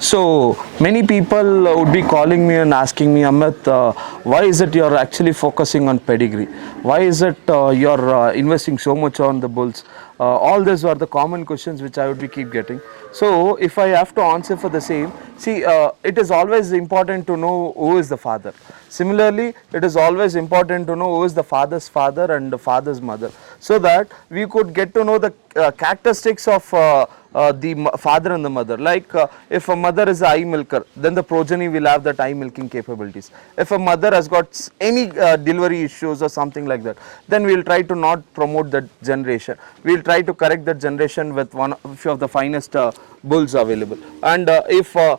So many people would be calling me and asking me, Amith, why is it you're actually focusing on pedigree? Why is it you're investing so much on the bulls? All these are the common questions which I would be keep getting. So if I have to answer for the same, see, it is always important to know who is the father. Similarly, it is always important to know who is the father's father and the father's mother, so that we could get to know the characteristics of the father and the mother. Like if a mother is a eye milker, then the progeny will have that eye milking capabilities. If a mother has got any delivery issues or something like that, then we will try to not promote that generation. We will try to correct that generation with one of the finest bulls available. And if a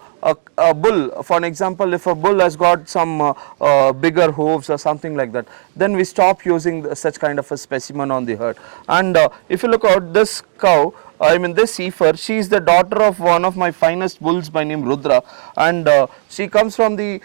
bull, for an example, if a bull has got some bigger hooves or something like that, then we stop using such kind of a specimen on the herd. And if you look at this cow, this heifer, she is the daughter of one of my finest bulls by name Rudra, and she comes from the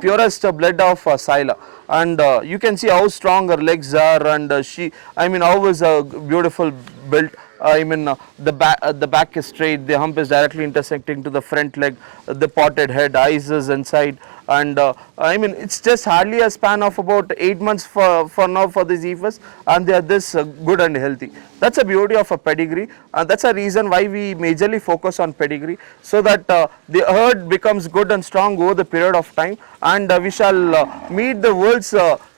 purest blood of Saila. And you can see how strong her legs are, and how is a beautiful built. The back is straight, the hump is directly intersecting to the front leg, the potted head, eyes is inside, and it's just hardly a span of about 8 months for now for these heifers, and they are this good and healthy. That's the beauty of a pedigree, and that's a reason why we majorly focus on pedigree, so that the herd becomes good and strong over the period of time, and we shall meet the world's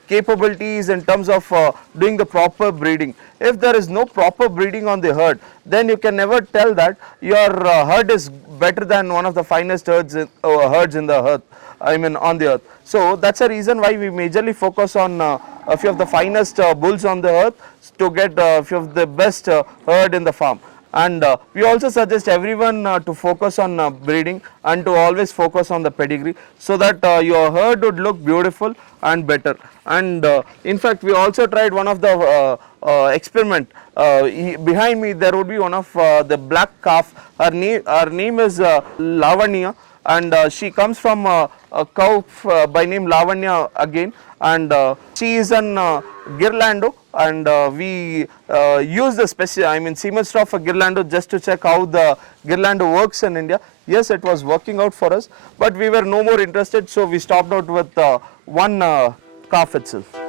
capabilities in terms of doing the proper breeding. If there is no proper breeding on the herd, then you can never tell that your herd is better than one of the finest herds in the earth. On the earth. So that's a reason why we majorly focus on a few of the finest bulls on the earth to get a few of the best herd in the farm. And we also suggest everyone to focus on breeding and to always focus on the pedigree, so that your herd would look beautiful and better. And in fact, we also tried one of the experiment. Behind me there would be one of the black calf. Her name is Lavanya, and she comes from a cow by name Lavanya again, and she is an Girlando, and we use the semen straw for Girlando just to check how the Girlando works in India. Yes, it was working out for us, but we were no more interested, so we stopped out with one calf itself.